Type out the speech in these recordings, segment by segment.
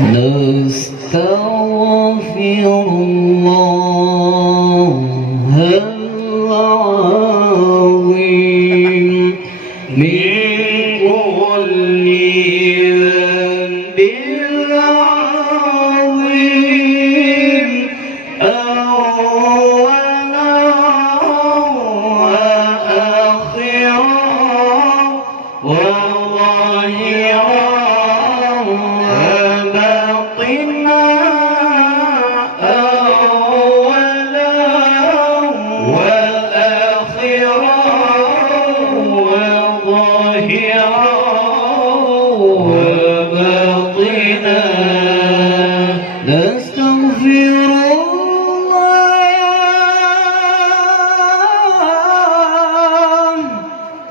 نستغفر الله العظيم من كل ذنب عظيم أولا وآخرا وظاهرا وباطنا أولا وآخرا وظاهرا وباطنا نستغفر الله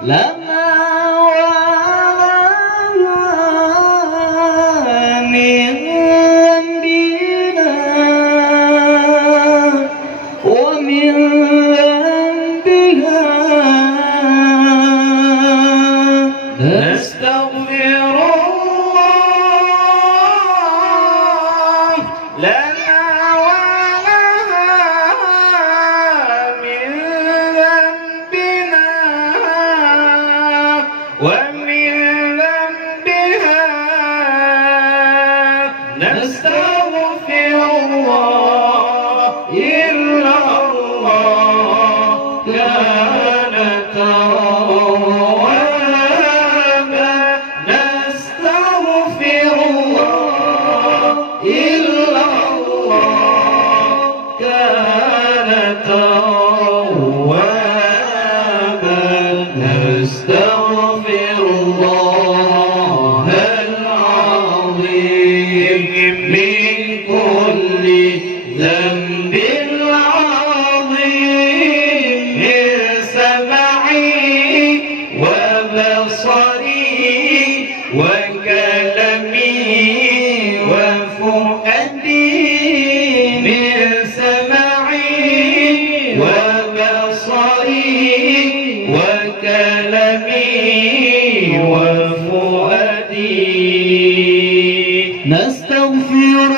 لنا من ذنبنا ومن ذنبها نستغفر الله لنا ولها من ذنبنا ومن ذنبها نستغفر الله إلا الله كان توابا نستغفر الله إلا الله كان توابا نستغفر الله العظيم من كل ذنب عظيم من سمعي وبصري وكلمي وفؤادي من سمعي وبصري وكلمي وفؤادي نستغفر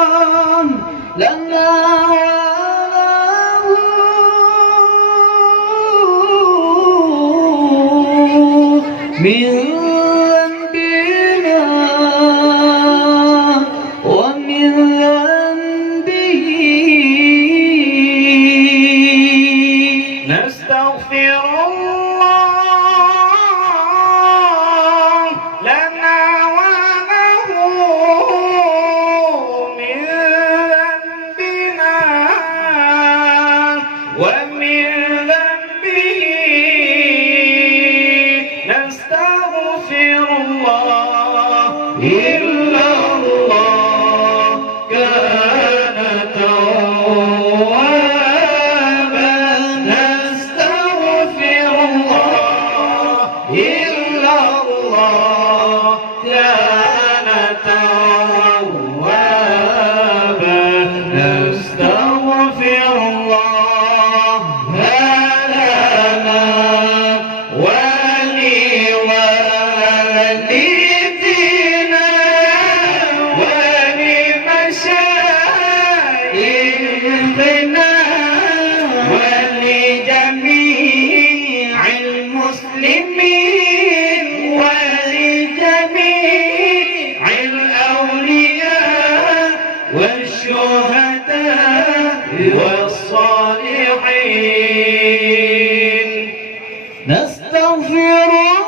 الله لنا وله من ذنبنا ومن ذنبه نستغفر الله لنا وله من ذنبنا ومن ذنبه نستغفر الله إلا الله كان توابا نستغفر الله إلا الله كان توابا نستغفر الله لنا ولوالدينا ولمشايخنا ولجميع المسلمين ولجميع الأولياء والشهداء والصالحين نستغفر الله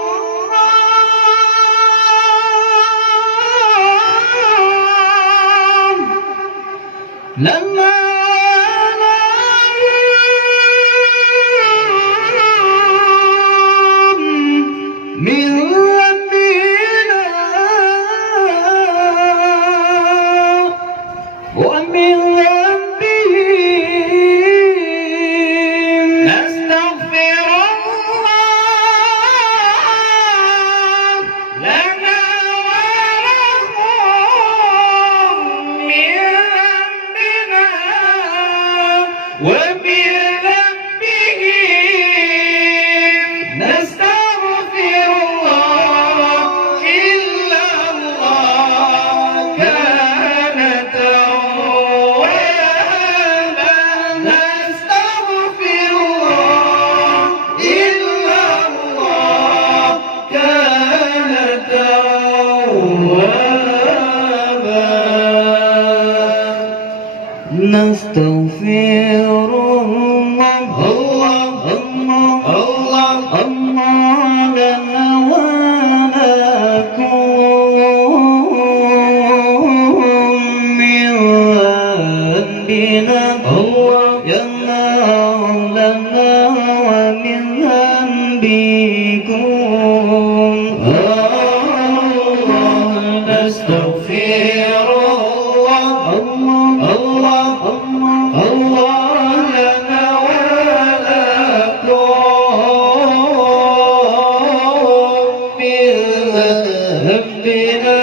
لنا من ذنبنا ومن ذنبه نستغفر الله لنا ولهم من ذنبنا ومن ذنبهم نستغفر ذنبنا يا الله لنا ومن ذنبكم نستغفر الله لنا ولكم من ذنبنا